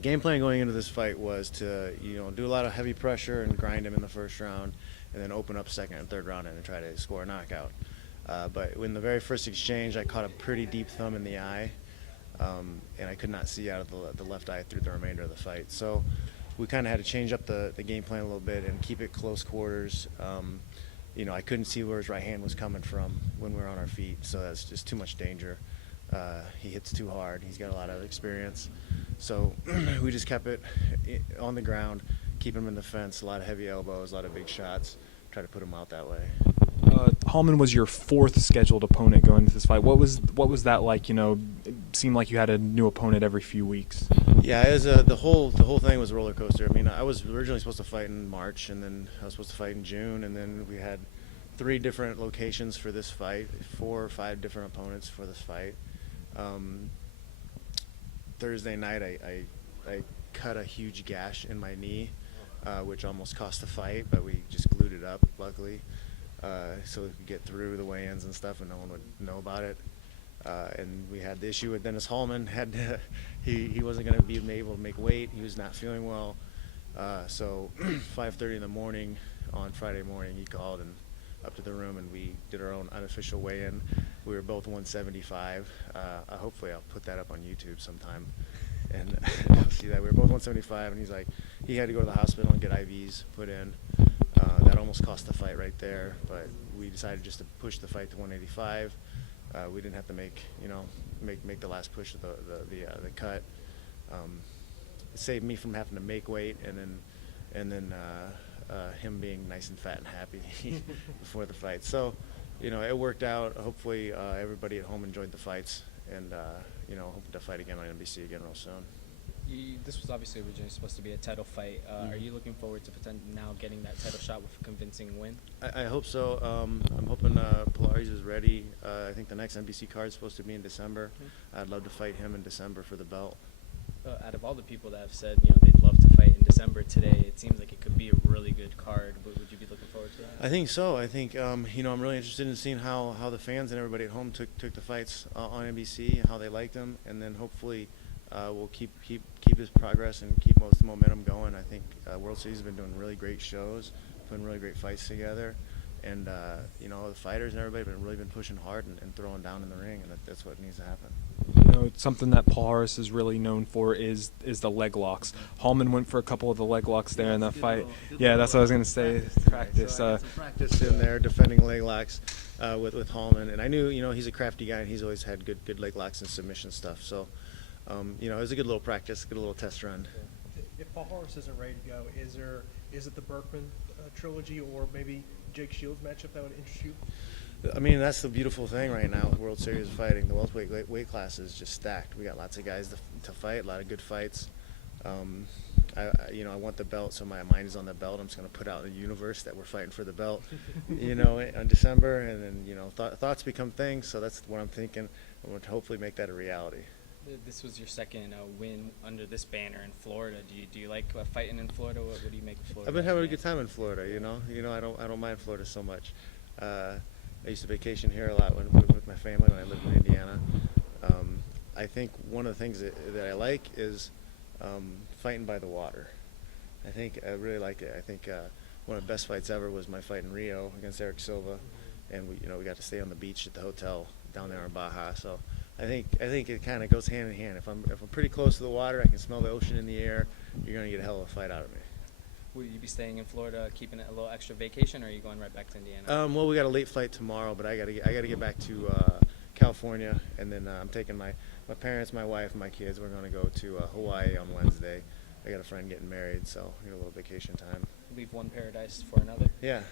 The game plan going into this fight was to, do a lot of heavy pressure and grind him in the first round, and then open up second and third round and try to score a knockout. But in the very first exchange, I caught a pretty deep thumb in the eye, and I could not see out of the left eye through the remainder of the fight. So we kind of had to change up the game plan a little bit and keep it close quarters. I couldn't see where his right hand was coming from when we were on our feet, so that's just too much danger. He hits too hard. He's got a lot of experience. So we just kept it on the ground, keep him in the fence, a lot of heavy elbows, a lot of big shots, try to put him out that way. Hallman was your fourth scheduled opponent going into this fight. What was that like? It seemed like you had a new opponent every few weeks. Yeah, it was, the whole thing was a roller coaster. I mean, I was originally supposed to fight in March, and then I was supposed to fight in June, and then we had 3 different locations for this fight, 4 or 5 different opponents for this fight. Thursday night, I cut a huge gash in my knee, which almost cost the fight, but we just glued it up, luckily, so we could get through the weigh-ins and stuff and no one would know about it. And we had the issue with Dennis Hallman. He wasn't going to be able to make weight. He was not feeling well. So 5:30 in the morning on Friday morning, he called and up to the room, and we did our own unofficial weigh-in. We were both 175. Hopefully I'll put that up on YouTube sometime. And I'll see that. We were both 175, and he had to go to the hospital and get IVs put in. That almost cost the fight right there, but we decided just to push the fight to 185. We didn't have to make the last push of the cut. It saved me from having to make weight, and then him being nice and fat and happy before the fight. So, it worked out. Hopefully, everybody at home enjoyed the fights, and hoping to fight again on NBC again real soon. This was obviously originally supposed to be a title fight. Are you looking forward to now getting that title shot with a convincing win? I hope so. I'm hoping Pilares is ready. I think the next NBC card is supposed to be in December. I'd love to fight him in December for the belt. Out of all the people that have said they'd love to fight in December today, it seems like it could be a really good card. Would you be looking forward to that? I think so. I think I'm really interested in seeing how the fans and everybody at home took the fights on NBC and how they liked them, and then hopefully we'll keep his progress and keep most of the momentum going. I think World Series has been doing really great shows, putting really great fights together, and the fighters and everybody have really been pushing hard and throwing down in the ring, and that's what needs to happen. Something that Pilares is really known for is the leg locks. Hallman went for a couple of the leg locks there in that fight. Yeah, that's what I was going to say. Practice. So I had some practice in there defending leg locks with Hallman, and I knew he's a crafty guy and he's always had good leg locks and submission stuff. So it was a good little practice, good little test run. If Pilares isn't ready to go, is it the Berkman trilogy or maybe Jake Shields matchup that would interest you? I mean, that's the beautiful thing right now with World Series of Fighting. The welterweight weight class is just stacked. We got lots of guys to fight, a lot of good fights. I want the belt, so my mind is on the belt. I'm just going to put out in the universe that we're fighting for the belt, in December, and then thoughts become things. So that's what I'm thinking. I want to hopefully make that a reality. This was your second win under this banner in Florida. Do you like fighting in Florida? What do you make of Florida? I've been having a good time in Florida. I don't mind Florida so much. I used to vacation here a lot with my family when I lived in Indiana. I think one of the things that I like is fighting by the water. I really like it. I think one of the best fights ever was my fight in Rio against Eric Silva, and we got to stay on the beach at the hotel down there in Baja. So I think it kind of goes hand in hand. If I'm pretty close to the water, I can smell the ocean in the air. You're gonna get a hell of a fight out of me. Will you be staying in Florida, keeping it a little extra vacation, or are you going right back to Indiana? Well, we got a late flight tomorrow, but I gotta get back to California, and then I'm taking my parents, my wife, and my kids. We're gonna go to Hawaii on Wednesday. I got a friend getting married, so we got a little vacation time. Leave one paradise for another. Yeah.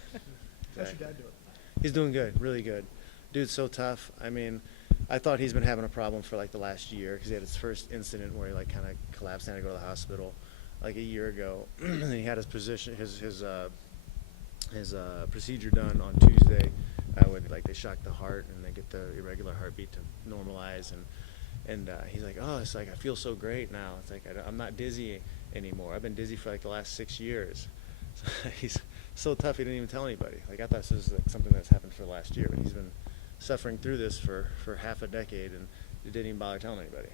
How's your dad doing? He's doing good, really good. Dude's so tough. I mean, I thought he's been having a problem for the last year because he had his first incident where he kind of collapsed and had to go to the hospital a year ago. And then he had his procedure done on Tuesday. They shock the heart and they get the irregular heartbeat to normalize, and he's like, oh, it's I feel so great now. It's I'm not dizzy anymore. I've been dizzy for the last 6 years. So he's so tough he didn't even tell anybody. I thought this was something that's happened for the last year, but he's been suffering through this for half a decade and didn't even bother telling anybody.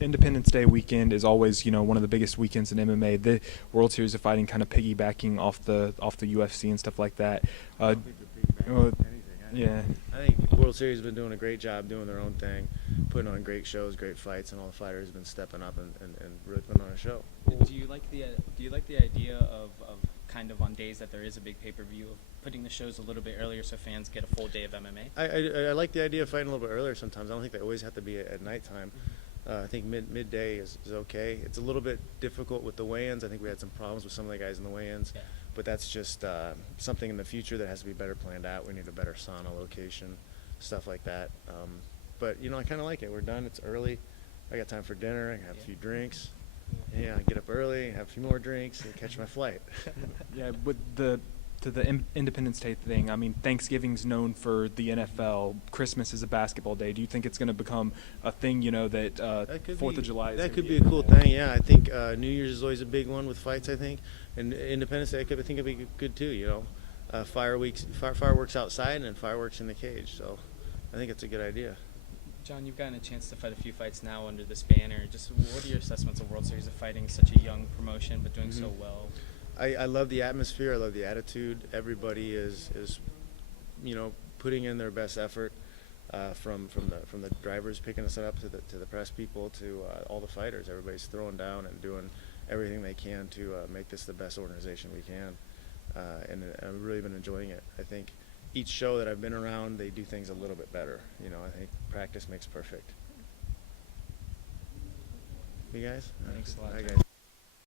Independence Day weekend is always, one of the biggest weekends in MMA. The World Series of Fighting kind of piggybacking off the UFC and stuff like that. I don't think they're piggybacking anything. Yeah. I think World Series has been doing a great job doing their own thing, putting on great shows, great fights, and all the fighters have been stepping up and really putting on a show. Do you like the idea of kind of on days that there is a big pay-per-view of putting the shows a little bit earlier so fans get a full day of MMA? I like the idea of fighting a little bit earlier sometimes. I don't think they always have to be at nighttime. I think midday is okay. It's a little bit difficult with the weigh-ins. I think we had some problems with some of the guys in the weigh-ins, Yeah. but that's just something in the future that has to be better planned out. We need a better sauna location, stuff like that. But I kind of like it. We're done. It's early. I got time for dinner. I can have a few drinks. Yeah, I get up early, have a few more drinks, and catch my flight. Yeah, but the Independence Day thing, I mean, Thanksgiving's known for the NFL. Christmas is a basketball day. Do you think it's going to become a thing, that 4th of July is That gonna could be be a cool thing, yeah. I think New Year's is always a big one with fights, I think. And Independence Day, I think it'd be good too, fireworks outside and fireworks in the cage. So I think it's a good idea. Jon, you've gotten a chance to fight a few fights now under this banner. Just what are your assessments of World Series of Fighting? Such a young promotion, but doing so well. I love the atmosphere. I love the attitude. Everybody is putting in their best effort, from the drivers picking us up to the press people to all the fighters. Everybody's throwing down and doing everything they can to make this the best organization we can. And I've really been enjoying it. I think each show that I've been around, they do things a little bit better. I think practice makes perfect. You guys? Thanks a lot. Hi, guys.